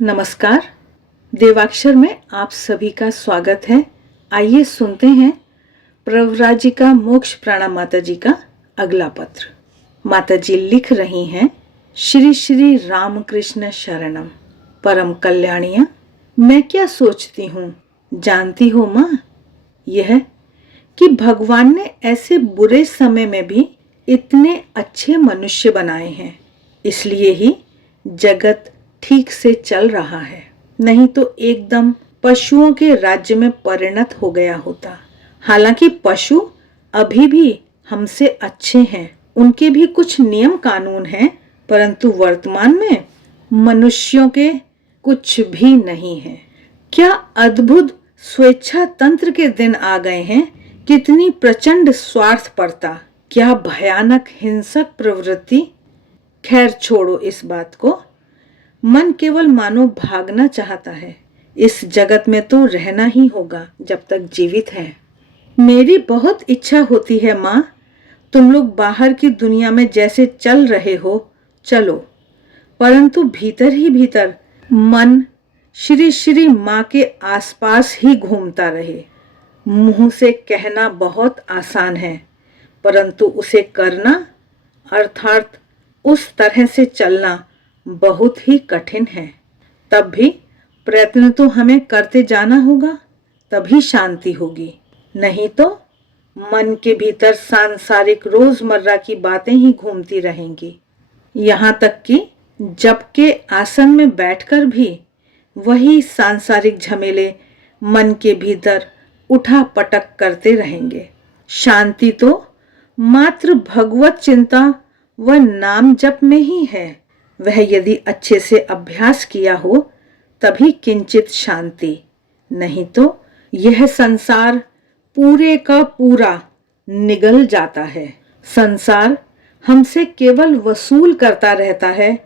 नमस्कार। देवाक्षर में आप सभी का स्वागत है। आइए सुनते हैं प्रव्राजिका मोक्ष प्राणा माता जी का अगला पत्र। माता जी लिख रही हैं, श्री श्री रामकृष्ण शरणम परम कल्याणिया। मैं क्या सोचती हूँ जानती हो माँ, यह कि भगवान ने ऐसे बुरे समय में भी इतने अच्छे मनुष्य बनाए हैं, इसलिए ही जगत ठीक से चल रहा है। नहीं तो एकदम पशुओं के राज्य में परिणत हो गया होता। हालांकि पशु अभी भी हमसे अच्छे हैं, उनके भी कुछ नियम कानून हैं, परंतु वर्तमान में मनुष्यों के कुछ भी नहीं है। क्या अद्भुत स्वेच्छा तंत्र के दिन आ गए हैं। कितनी प्रचंड स्वार्थपरता, क्या भयानक हिंसक प्रवृत्ति। खैर छोड़ो इस बात को। मन केवल मानो भागना चाहता है। इस जगत में तो रहना ही होगा जब तक जीवित है। मेरी बहुत इच्छा होती है माँ, तुम लोग बाहर की दुनिया में जैसे चल रहे हो चलो, परंतु भीतर ही भीतर मन श्री श्री माँ के आसपास ही घूमता रहे। मुंह से कहना बहुत आसान है, परंतु उसे करना अर्थात उस तरह से चलना बहुत ही कठिन है। तब भी प्रयत्न तो हमें करते जाना होगा, तभी शांति होगी। नहीं तो मन के भीतर सांसारिक रोजमर्रा की बातें ही घूमती रहेंगी। यहाँ तक कि जप के आसन में बैठकर भी वही सांसारिक झमेले मन के भीतर उठा पटक करते रहेंगे। शांति तो मात्र भगवत चिंता व नाम जप में ही है। वह यदि अच्छे से अभ्यास किया हो तभी किंचित शांति, नहीं तो यह संसार पूरे का पूरा निगल जाता है। संसार हमसे केवल वसूल करता रहता है,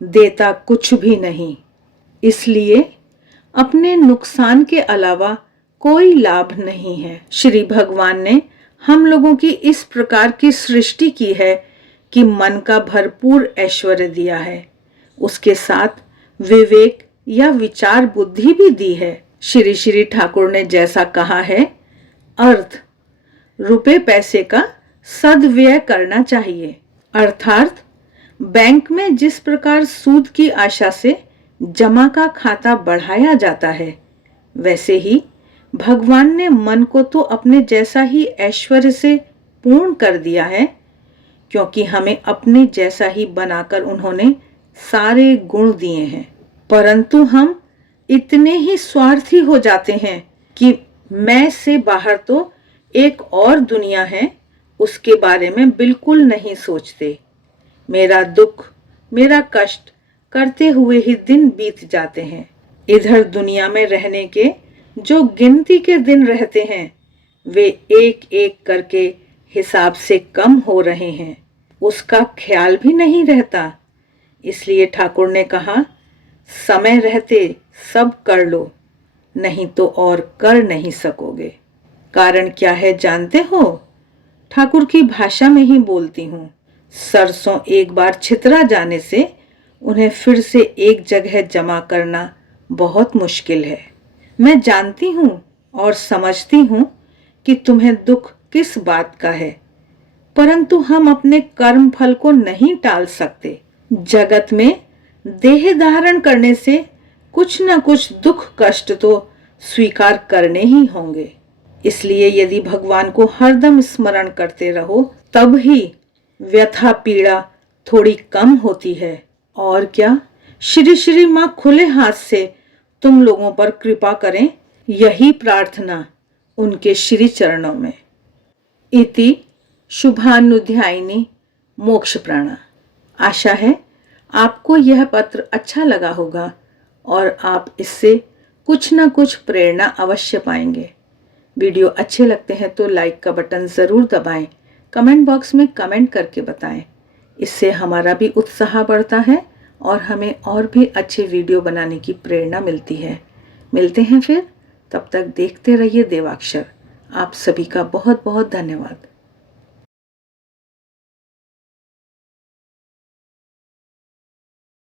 देता कुछ भी नहीं। इसलिए अपने नुकसान के अलावा कोई लाभ नहीं है। श्री भगवान ने हम लोगों की इस प्रकार की सृष्टि की है कि मन का भरपूर ऐश्वर्य दिया है, उसके साथ विवेक या विचार बुद्धि भी दी है। श्री श्री ठाकुर ने जैसा कहा है, अर्थ रुपए पैसे का सदव्यय करना चाहिए। अर्थात बैंक में जिस प्रकार सूद की आशा से जमा का खाता बढ़ाया जाता है, वैसे ही भगवान ने मन को तो अपने जैसा ही ऐश्वर्य से पूर्ण कर दिया है, क्योंकि हमें अपने जैसा ही बनाकर उन्होंने सारे गुण दिए हैं। परंतु हम इतने ही स्वार्थी हो जाते हैं कि मैं से बाहर तो एक और दुनिया है, उसके बारे में बिल्कुल नहीं सोचते। मेरा दुख, मेरा कष्ट करते हुए ही दिन बीत जाते हैं। इधर दुनिया में रहने के जो गिनती के दिन रहते हैं, वे एक एक करके हिसाब से कम हो रहे हैं, उसका ख्याल भी नहीं रहता। इसलिए ठाकुर ने कहा, समय रहते सब कर लो, नहीं तो और कर नहीं सकोगे। कारण क्या है जानते हो? ठाकुर की भाषा में ही बोलती हूँ। सरसों एक बार छितरा जाने से उन्हें फिर से एक जगह जमा करना बहुत मुश्किल है। मैं जानती हूँ और समझती हूँ कि तुम्हें दुख किस बात का है, परंतु हम अपने कर्म फल को नहीं टाल सकते। जगत में देह धारण करने से कुछ न कुछ दुख कष्ट तो स्वीकार करने ही होंगे। इसलिए यदि भगवान को हरदम स्मरण करते रहो, तब ही व्यथा पीड़ा थोड़ी कम होती है। और क्या, श्री श्री मां खुले हाथ से तुम लोगों पर कृपा करें, यही प्रार्थना उनके श्री चरणों में। इति शुभानुध्यायिनी मोक्ष प्राणा। आशा है आपको यह पत्र अच्छा लगा होगा और आप इससे कुछ न कुछ प्रेरणा अवश्य पाएंगे। वीडियो अच्छे लगते हैं तो लाइक का बटन ज़रूर दबाएं, कमेंट बॉक्स में कमेंट करके बताएं। इससे हमारा भी उत्साह बढ़ता है और हमें और भी अच्छे वीडियो बनाने की प्रेरणा मिलती है। मिलते हैं फिर, तब तक देखते रहिए देवाक्षर। आप सभी का बहुत बहुत धन्यवाद।